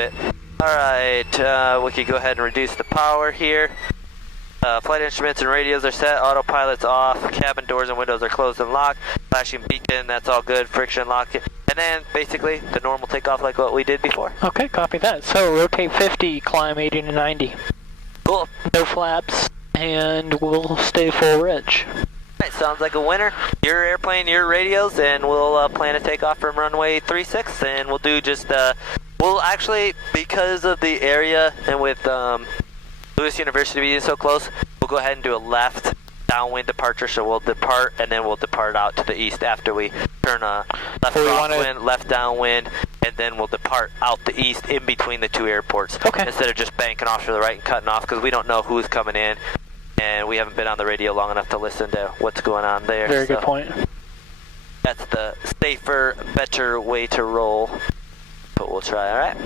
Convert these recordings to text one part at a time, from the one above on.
bit. Alright, we could go ahead and reduce the power here. Flight instruments and radios are set, autopilot's off, cabin doors and windows are closed and locked, flashing beacon, that's all good, friction lock, and then basically the normal takeoff like what we did before. Okay, copy that. So rotate 50, climb 80 to 90. Cool. No flaps, and we'll stay full rich. Alright, sounds like a winner. Your airplane, your radios, and we'll plan a takeoff from runway 36, and we'll do just, we'll actually, because of the area and with Lewis University being so close, we'll go ahead and do a left downwind departure, so we'll depart, and then we'll depart out to the east after we turn a left crosswind, left downwind, and then we'll depart out the east in between the two airports. Okay. Instead of just banking off to the right and cutting off, because we don't know who's coming in. And we haven't been on the radio long enough to listen to what's going on there. Very good point. That's the safer, better way to roll. But we'll try, alright?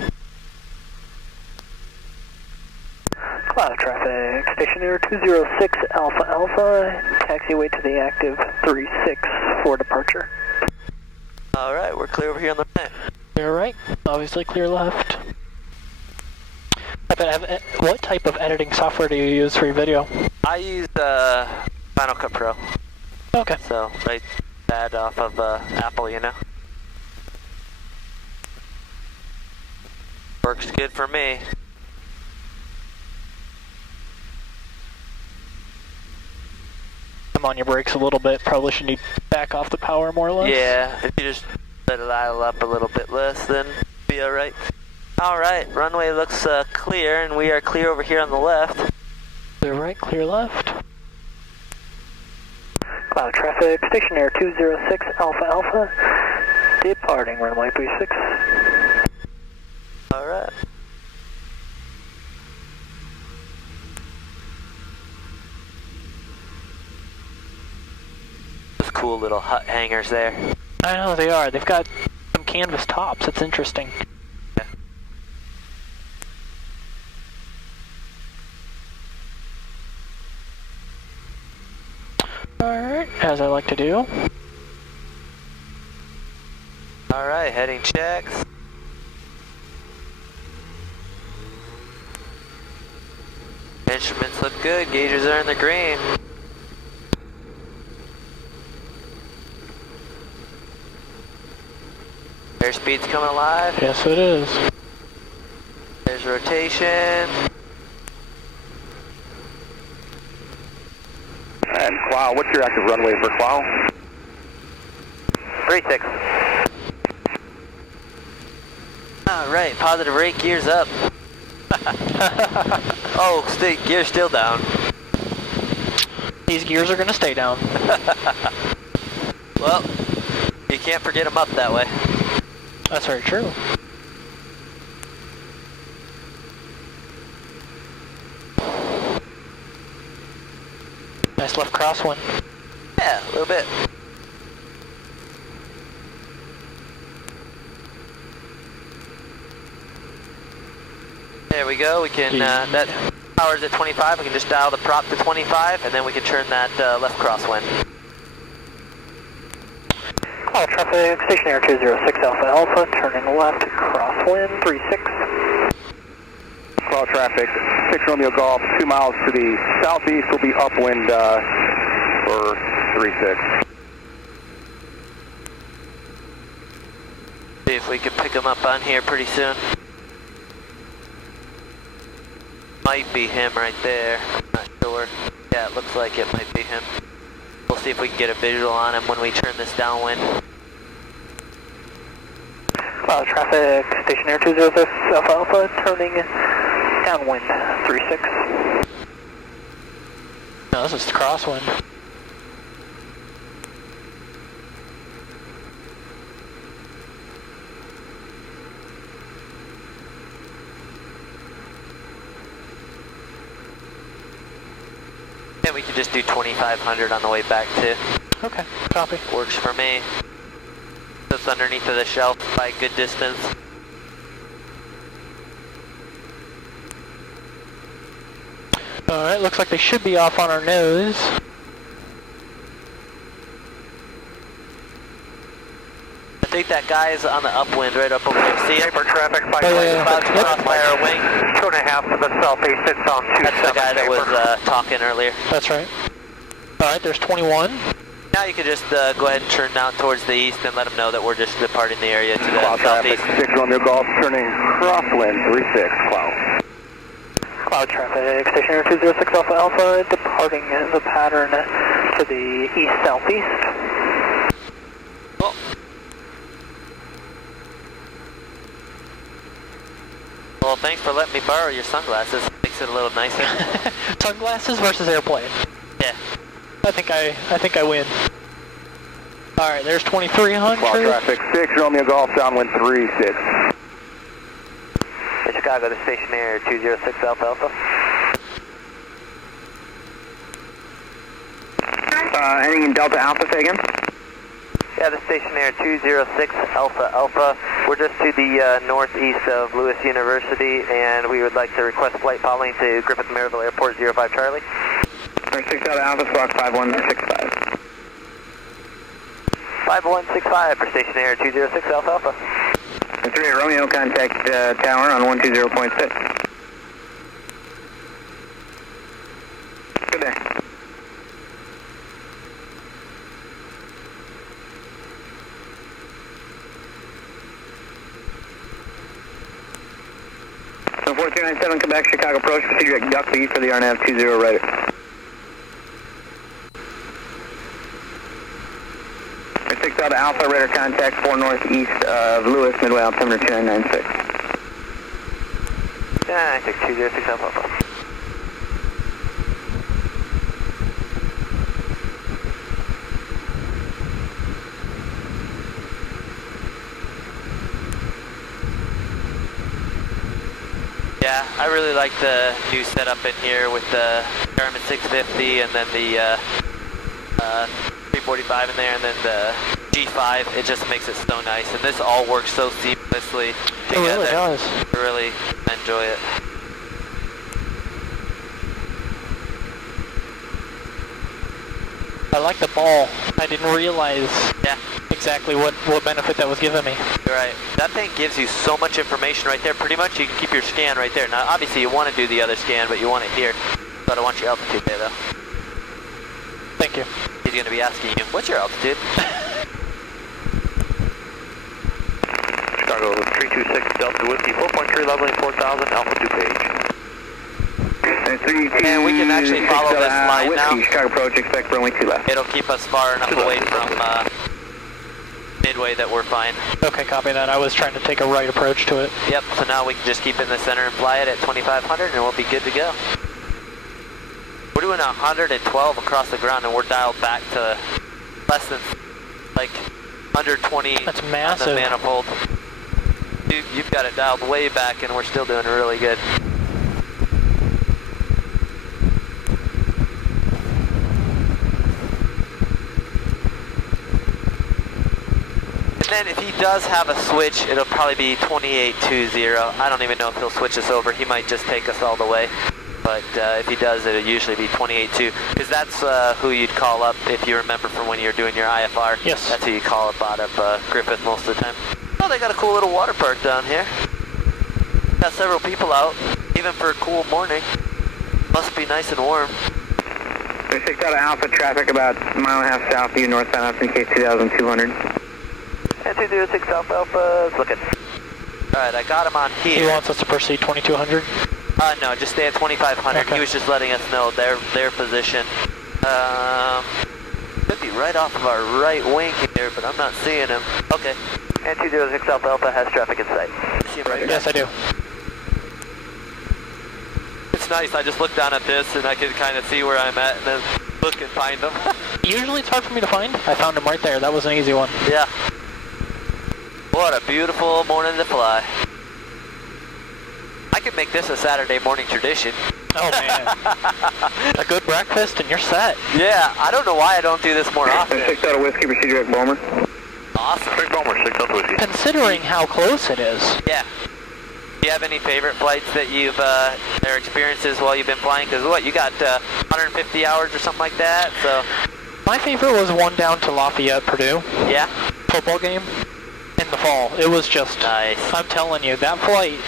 Cloud traffic, stationary 206 Alpha Alpha, taxiway to the active 36 for departure. Alright, we're clear over here on the right. Clear right, obviously clear left. What type of editing software do you use for your video? I use Final Cut Pro. Okay. So, right that off of Apple, you know. Works good for me. I'm on your brakes a little bit, probably should need to back off the power more or less. Yeah, if you just let it idle up a little bit less, then be alright. Alright, runway looks clear, and we are clear over here on the left. Clear right, clear left. Cloud traffic, stationary 206 Alpha Alpha, departing runway 36. Alright. Those cool little hut hangers there. I know they are. They've got some canvas tops. That's interesting. Alright, as I like to do. Alright, heading checks. Instruments look good, gauges are in the green. Airspeed's coming alive. Yes, it is. There's rotation. And Clow, what's your active runway for Clow? 36. Alright, positive rate, gears up. Oh, gear's still down. These gears are going to stay down. Well, you can't forget them up that way. That's very true. Nice left crosswind. Yeah, a little bit. There we go, we can, that power's at 25, we can just dial the prop to 25, and then we can turn that left crosswind. Cloud traffic, stationary 206 Alpha Alpha, turning left, crosswind 36. Cloud traffic, 6 Romeo Golf, 2 miles to the southeast will be upwind for 36. See if we can pick them up on here pretty soon. Might be him right there, I'm not sure. Yeah, it looks like it might be him. We'll see if we can get a visual on him when we turn this downwind. Cloud traffic, stationary 206 Alpha Alpha, turning downwind 36. No, this is the crosswind. Yeah, we could just do 2500 on the way back too. Okay, copy. Works for me. It's underneath of the shelf by a good distance. Alright, looks like they should be off on our nose. I think that guy's on the upwind right up over there. See him? Paper traffic, Oh, yeah. About to cross by our wing. 2.5 to the southeast, it's on 27. That's the guy that was talking earlier. That's right. Alright, there's 21. Now you can just go ahead and turn down towards the east and let them know that we're just departing the area to the Cloud traffic, southeast. 6 Romeo Golf, turning crosswind, 36, Cloud. Cloud traffic, stationer 206 Alpha Alpha, departing the pattern to the east-southeast. Cool. Well, thanks for letting me borrow your sunglasses. Makes it a little nicer. Sunglasses versus airplane. Yeah. I think I win. Alright, there's 2300. Cloud traffic, 6 Romeo Golf, downwind 36. Chicago to stationer 206 Alpha Alpha. Heading in Delta Alpha, say again? Yeah, the stationer 206 Alpha Alpha. We're just to the northeast of Lewis University, and we would like to request flight following to Griffith Merrillville Airport 05 Charlie. 6 out of Alpha, squawk 5165. 5165 for stationer 206 Alpha Alpha. 3 Romeo, contact tower on 120.6. Good day. So 4397 Quebec, Chicago approach, procedure at Duckley for the RNAV 20 right. 6 out of Alpha, radar contact 4 northeast of Lewis, midway altimeter 2996. 2996, 206 Alpha Alpha. Yeah, I really like the new setup in here with the Garmin 650 and then the 345 in there and then the G5. It just makes it so nice, and this all works so seamlessly together. It really does. I really enjoy it. I like the ball. I didn't realize Yeah, exactly what benefit that was giving me. you're right. That thing gives you so much information right there. Pretty much you can keep your scan right there. Now, obviously you want to do the other scan, but you want it here. So I don't want your altitude there, though. Thank you. He's going to be asking you, what's your altitude? Chicago 326 Delta Whiskey, 4.3 leveling 4000, Alpha 2 page. And we can actually follow this line Whiskey, now. Chicago approach, expect runway 2 left. It'll keep us far enough away from Midway that we're fine. Okay, copy that. I was trying to take a right approach to it. Yep, so now we can just keep in the center and fly it at 2500 and we'll be good to go. We're doing 112 across the ground and we're dialed back to less than, like, under 20 That's on massive. the manifold. You've got it dialed way back and we're still doing really good. And then if he does have a switch, it'll probably be 2820. I don't even know if he'll switch us over. He might just take us all the way. But if he does, it'll usually be 28.2, because that's who you'd call up if you remember from when you were doing your IFR. Yes. That's who you call up out of Griffith most of the time. Oh, they got a cool little water park down here. Got several people out, even for a cool morning. Must be nice and warm. 6 out of Alpha, traffic about a mile and a half south of you, northbound Austin K 2200. And 206 Alpha Alpha is looking. Alright, I got him on here. He wants us to proceed 2200. No, just stay at 2500. Okay. He was just letting us know their position. Could be right off of our right wing here, but I'm not seeing him. Okay. And 206 Alpha Alpha has traffic in sight. See him right here. Yes, I do. It's nice. I just look down at this and I can kind of see where I'm at and then look and find him. Usually it's hard for me to find. I found him right there. That was an easy one. Yeah. What a beautiful morning to fly. I could make this a Saturday morning tradition. Oh, man. A good breakfast and you're set. Yeah, I don't know why I don't do this more often. 6 out of Whiskey, procedure at Bulmer. Awesome. Big Bomber, 6 Delta Whiskey. Considering how close it is. Yeah. Do you have any favorite flights that you've, their experiences while you've been flying? Because what, you got 150 hours or something like that, so. My favorite was one down to Lafayette, Purdue. Yeah? Football game. in the fall. It was just, Nice. I'm telling you, that flight,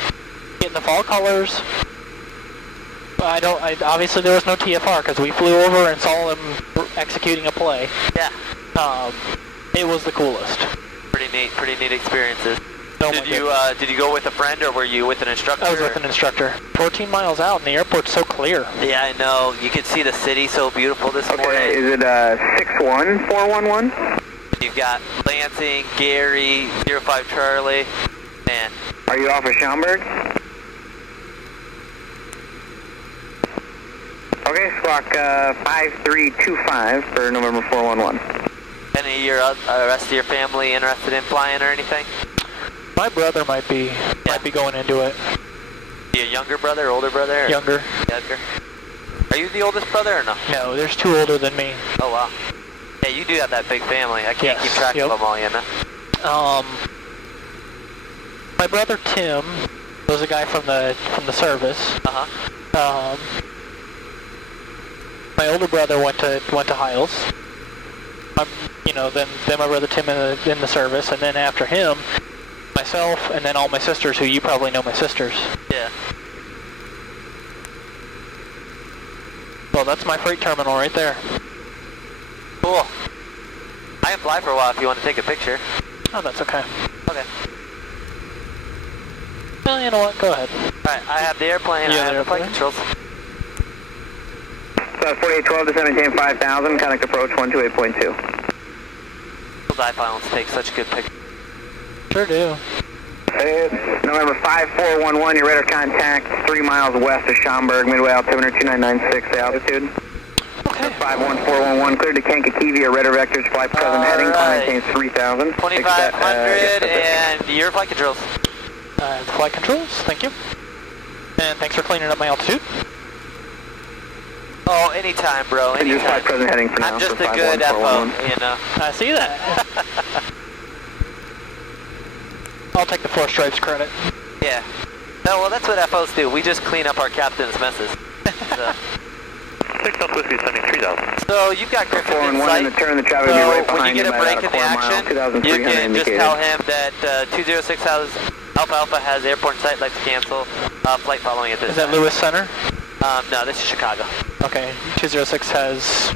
getting the fall colors, obviously there was no TFR because we flew over and saw them executing a play. Yeah. It was the coolest. Pretty neat experiences. Oh Did you go with a friend or were you with an instructor? I was with an instructor. 14 miles out and the airport's so clear. Yeah, I know. You can see the city so beautiful this morning. Okay, is it 61411? You've got Lansing, Gary, 05 Charlie, man. Are you off of Schaumburg? Okay, squawk 5325 for November 411. Any of your rest of your family interested in flying or anything? My brother might be going into it. Your younger brother, older brother? Younger. Younger. Are you the oldest brother or no? No, there's two older than me. Oh wow. Yeah, you do have that big family. I can't keep track of them all, you know. My brother Tim was a guy from the service. My older brother went to Hiles. Then my brother Tim in the service, and then after him, myself, and then all my sisters, who you probably know my sisters. Yeah. Well, that's my freight terminal right there. Cool. I can fly for a while if you want to take a picture. Oh, that's okay. Okay. Well, you know what? Go ahead. Alright, I have the airplane, I have the flight controls. 4812 to 175000, contact approach 128.2. Those iPhones take such good pictures. Sure do. November 5411, your radar contact 3 miles west of Schaumburg, midway altimeter 2996, altitude. Okay. 51411, cleared to Kankakee via radar vectors, flight present heading, climb maintains 3000. 2500 and your flight controls. Flight controls, thank you. And thanks for cleaning up my altitude. Oh, anytime, bro, anytime. Flight present heading for now. I'm just a good FO, you know. I see that. I'll take the 4 stripes credit. Yeah. No, well, that's what FOs do. We just clean up our captain's messes. So. 6 Southwest 73,000. So you've got Griffith in 411 sight. in the turn, the traffic will be right So when you behind get a about break in the quarter mile, action, 2,300 you can just indicated. tell him that 206 has Alpha has airport in sight. Let's cancel flight following at this. Is that Lewis Center? No, this is Chicago. Okay. 206 has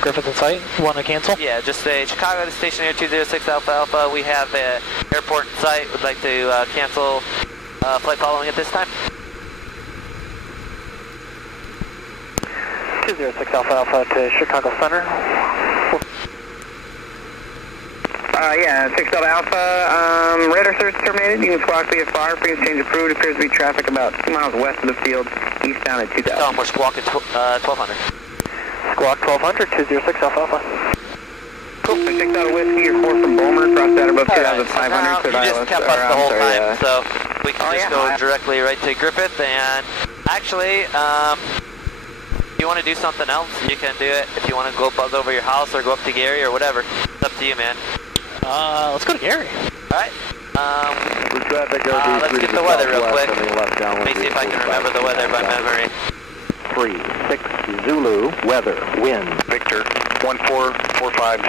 Griffith in sight. Want to cancel? Yeah, just say Chicago to station air 206 Alpha. We have airport in sight. Would like to cancel flight following at this time. 206 Alpha to Chicago Center. Yeah, 6 Delta Alpha, radar service terminated. You can squawk VFR, frequency change approved. Appears to be traffic about 2 miles west of the field, eastbound at 2000. Tell them we're squawking 1200. Squawk 1200, 206 Alpha. Cool, 6 Delta Whiskey, you're 4 from Bulmer, cross that above 2,500. So you just kept us the whole time, so we can just go directly right to Griffith. And actually, if you want to do something else, you can do it. If you want to go buzz over your house or go up to Gary or whatever, it's up to you, man. Let's go to Gary. Alright. Let's get the weather real quick. Let me see if I can remember the weather by memory. 36 Zulu, weather, wind. Victor, 1445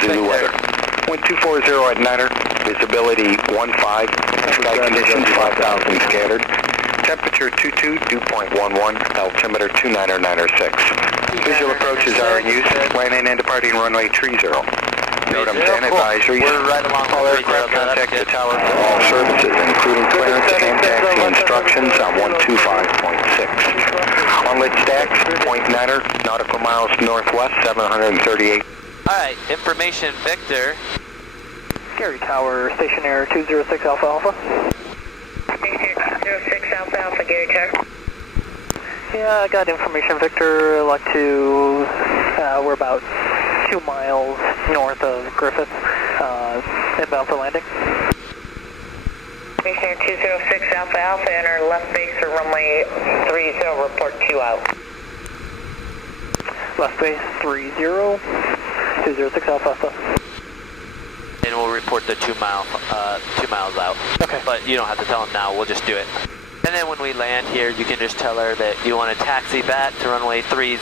Zulu weather. Wind 240 at Niner, visibility 15, sky conditions 5,000 scattered. Temperature 22, dew point 11, altimeter 29906. Visual approaches are in use, landing and departing runway 30. NOTAM 10 advisories. We're right along all aircraft contact the tower for all services, including clearance and taxi instructions on 125.6. On lit stacks, point Niner, nautical miles northwest, 738. Alright, information Victor. Gary Tower, station air 206 Alpha. 206 Alpha, Gary Tower. Yeah, I got information Victor. I'd like to, we're about 2 miles north of Griffith, inbound for landing. Station 206 Alpha, enter left base for runway 30, report 2 out. Left base 30, 206 Alpha. And we'll report the 2 miles out. Okay. But you don't have to tell them now, we'll just do it. And then when we land here, you can just tell her that you want to taxi back to runway 30.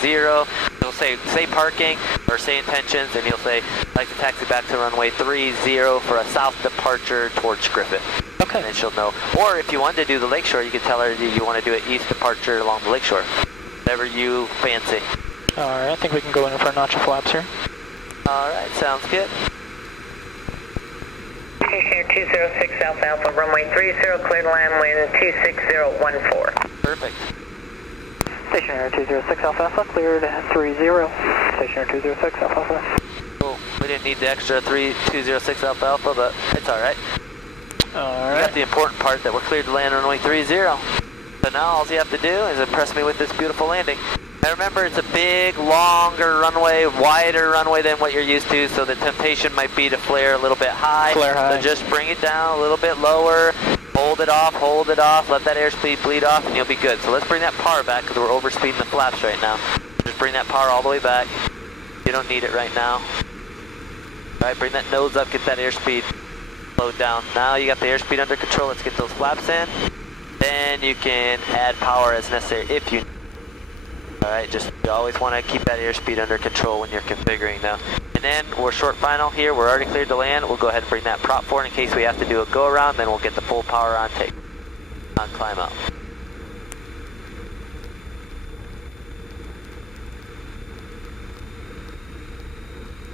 You'll say parking or say intentions, and you'll say, like to taxi back to runway 30 for a south departure towards Griffith. Okay. And then she'll know. Or if you wanted to do the lakeshore, you could tell her you want to do an east departure along the lakeshore. Whatever you fancy. Alright, I think we can go in for a notch of flaps here. Alright, sounds good. Stationair 206 Alpha Alpha, runway 30, cleared land, wind 26014. Perfect. Stationair 206 Alpha Alpha, cleared 30. Stationair 206 Alpha Alpha. Cool. We didn't need the extra 206 Alpha Alpha, but it's alright. Alright. You got the important part that we're cleared to land runway 30. So now all you have to do is impress me with this beautiful landing. Now remember, it's a big, longer runway, wider runway than what you're used to, so the temptation might be to flare a little bit high. Flare high. So just bring it down a little bit lower, hold it off, let that airspeed bleed off, and you'll be good. So let's bring that power back, because we're overspeeding the flaps right now. Just bring that power all the way back. You don't need it right now. Alright, bring that nose up, get that airspeed slowed down. Now you got the airspeed under control, let's get those flaps in. Then you can add power as necessary if you need. Alright, just you always want to keep that airspeed under control when you're configuring now. And then we're short final here, we're already cleared to land. We'll go ahead and bring that prop forward in case we have to do a go around, then we'll get the full power on take. On climb out.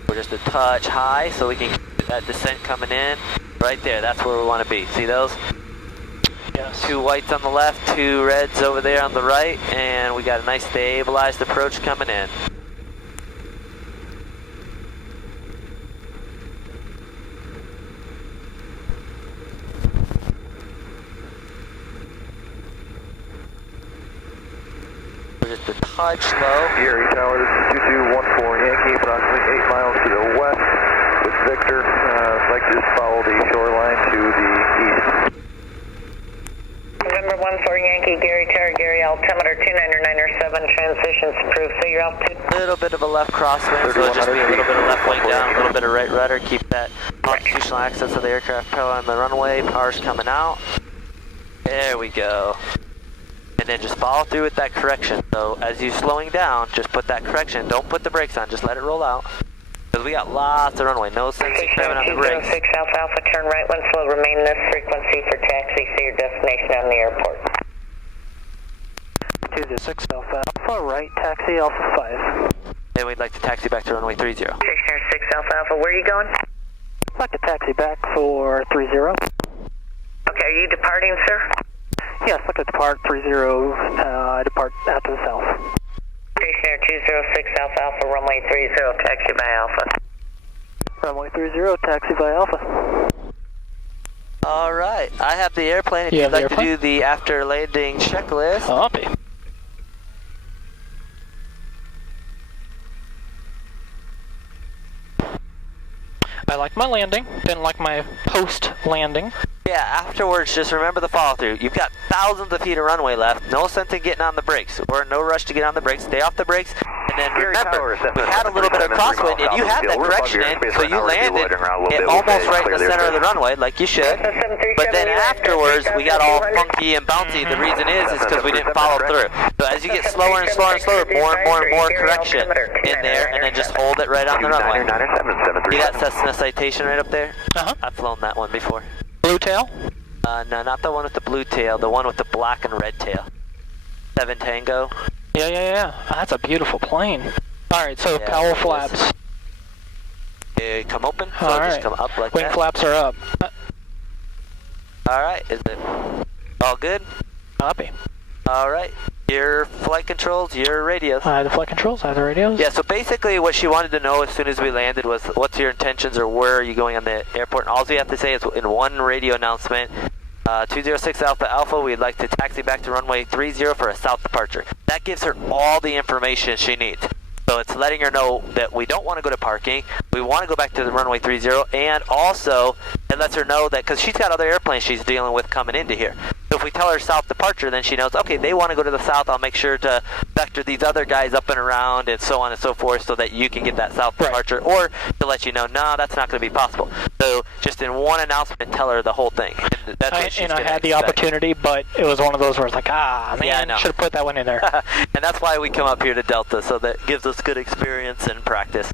We're just a touch high so we can get that descent coming in. Right there, that's where we want to be. See those? Yes. 2 whites on the left, 2 reds over there on the right, and we got a nice stabilized approach coming in. We're just a touch low. Gary Tower, this is 2214 Yankee, approximately 8 miles to the west with Victor. I'd like to just follow the shoreline to the east. November 14 Yankee, Gary Tower, Gary, altimeter 299.7, transitions approved, so your altitude. A little bit of a left crosswind, so it'll just be a little bit of left wing down, a little bit of right rudder, keep that constitutional access of the aircraft power on the runway, power's coming out. There we go. And then just follow through with that correction. So as you're slowing down, just put that correction. Don't put the brakes on, just let it roll out. Because we got lots of runway, no sense in grabbing on the brakes. 206 Alpha Alpha, turn right when slow, remain this frequency for taxi, see your destination on the airport. 206 Alpha Alpha, right taxi Alpha 5. And we'd like to taxi back to runway 30. Stationair 6 Alpha Alpha, where are you going? I'd like to taxi back for 30. Okay, are you departing, sir? Yes, look at depart 30, depart out to the south. Stationair 206 Alpha Alpha, runway 30, taxi by Alpha. Runway 30, taxi by Alpha. Alright, I have the airplane if you'd like to do the after landing checklist. Copy. I like my landing, didn't like my post-landing. Yeah, afterwards, just remember the follow-through. You've got thousands of feet of runway left. No sense in getting on the brakes. We're in no rush to get on the brakes. Stay off the brakes. And then remember, we had a little bit of crosswind, and you had that correction in, so you landed almost right in the center of the runway, like you should. But then afterwards, we got all funky and bouncy. The reason is because we didn't follow through. So as you get slower and slower and slower, more and more and more correction in there, and then just hold it right on the runway. You got Cessna citation right up there? Uh-huh. I've flown that one before. Blue tail? No, not the one with the blue tail, the one with the black and red tail. 7 Tango. Yeah. That's a beautiful plane. Alright, so Yeah, power flaps. They come open, so Alright. just come up like Wing that. flaps are up. Alright, is it all good? Copy. Alright, your flight controls, your radios. I have the flight controls, I have the radios. Yeah, so basically what she wanted to know as soon as we landed was what's your intentions or where are you going on the airport. And all we have to say is in one radio announcement, 206 Alpha Alpha, we'd like to taxi back to runway 30 for a south departure. That gives her all the information she needs. So it's letting her know that we don't want to go to parking, we want to go back to the runway 30, and also it lets her know that, because she's got other airplanes she's dealing with coming into here. So if we tell her south departure, then she knows, okay, they want to go to the south, I'll make sure to vector these other guys up and around and so on and so forth so that you can get that south departure, or to let you know, no, that's not going to be possible. So just in one announcement, tell her the whole thing. And that's what she's and I gonna had the expect. opportunity, but it was one of those where it's like, man, Yeah, I know. should have put that one in there. And that's why we come up here to Delta, so that gives us good experience and practice.